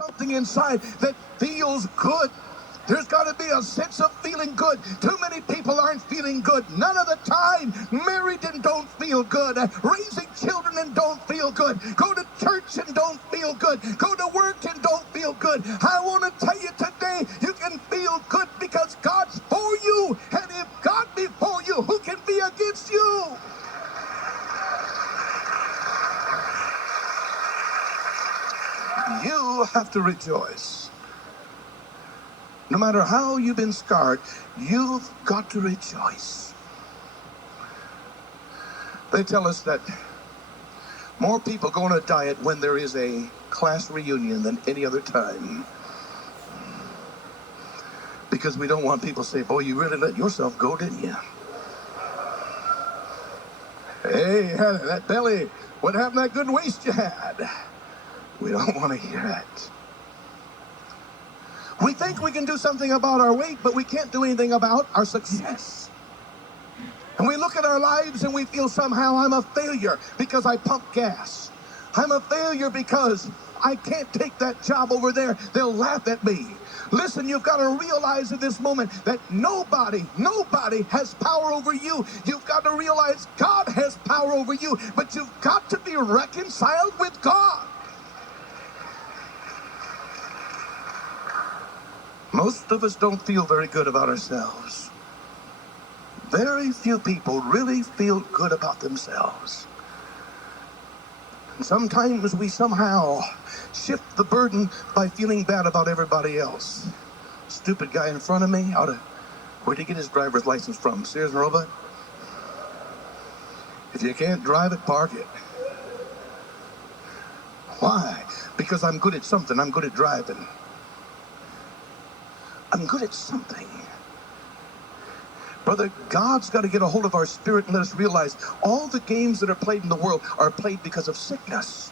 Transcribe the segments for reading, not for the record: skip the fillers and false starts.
Something inside that feels good. There's got to be a sense of feeling good. Too many people aren't feeling good none of the time. Married and don't feel good. Raising children and don't feel good. Go to church and don't feel good. Go to work and don't feel good. I want to tell you today, you can feel good because God's for you. And if God be for you, who can be against you? You have to rejoice. No matter how you've been scarred, you've got to rejoice. They tell us that more people go on a diet when there is a class reunion than any other time. Because we don't want people to say, boy, you really let yourself go, didn't you? Hey, that belly, what happened to that good waist you had? We don't want to hear it. We think we can do something about our weight, but we can't do anything about our success. And we look at our lives and we feel somehow I'm a failure because I pump gas. I'm a failure because I can't take that job over there. They'll laugh at me. Listen, you've got to realize at this moment that nobody has power over you. You've got to realize God has power over you, but you've got to be reconciled with God. Most of us don't feel very good about ourselves. Very few people really feel good about themselves. And sometimes we somehow shift the burden by feeling bad about everybody else. Stupid guy in front of me, where'd he get his driver's license from? Sears and Roebuck? If you can't drive it, park it. Why? Because I'm good at something. I'm good at driving. I'm good at something. Brother, God's got to get a hold of our spirit and let us realize all the games that are played in the world are played because of sickness,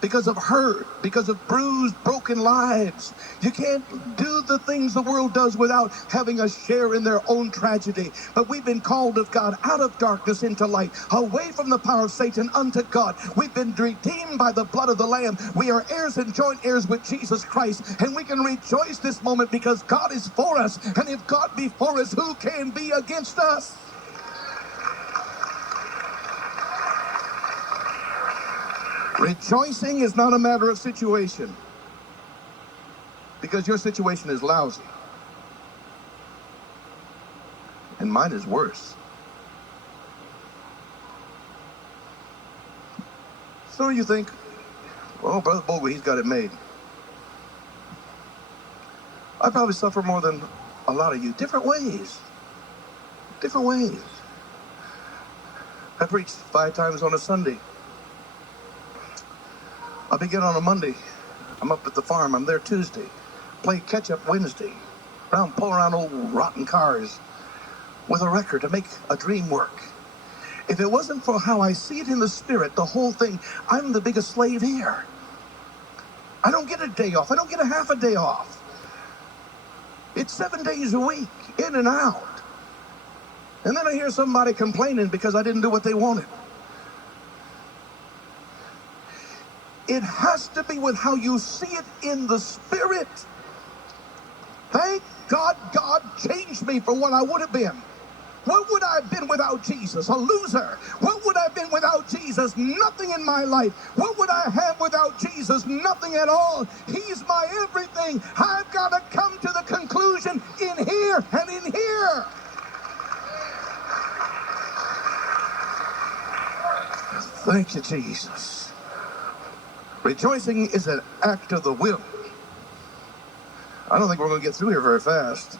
because of hurt, because of bruised, broken lives. You can't do the things the world does without having a share in their own tragedy. But we've been called of God out of darkness into light, away from the power of Satan unto God. We've been redeemed by the blood of the Lamb. We are heirs and joint heirs with Jesus Christ. And we can rejoice this moment because God is for us. And if God be for us, who can be against us? Rejoicing is not a matter of situation, because your situation is lousy, and mine is worse. So you think, oh, Brother Bogle, he's got it made. I probably suffer more than a lot of you, different ways. Different ways. I preach 5 times on a Sunday. I begin on a Monday. I'm up at the farm. I'm there Tuesday. Play catch-up Wednesday. Pull around old rotten cars with a record to make a dream work. If it wasn't for how I see it in the spirit, the whole thing, I'm the biggest slave here. I don't get a day off. I don't get a half a day off. It's 7 days a week, in and out. And then I hear somebody complaining because I didn't do what they wanted. It has to be with how you see it in the spirit. Thank God, God changed me from what I would have been. What would I have been without Jesus? A loser. What would I have been without Jesus? Nothing in my life. What would I have without Jesus? Nothing at all. He's my everything. I've got to come to the conclusion in here and in here. Thank you, Jesus. Rejoicing is an act of the will. I don't think we're going to get through here very fast.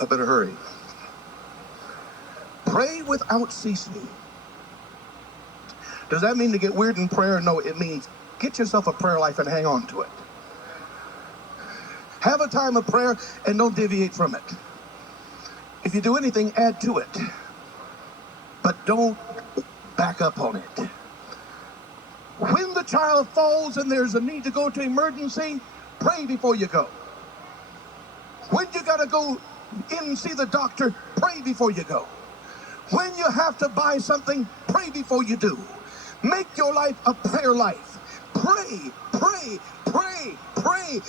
I better hurry. Pray without ceasing. Does that mean to get weird in prayer? No, it means get yourself a prayer life and hang on to it. Have a time of prayer and don't deviate from it. If you do anything, add to it. But don't back up on it. When the child falls and there's a need to go to emergency, pray before you go. When you got to go in and see the doctor, pray before you go. When you have to buy something, pray before you do. Make your life a prayer life. Pray, pray, Pray. Pray.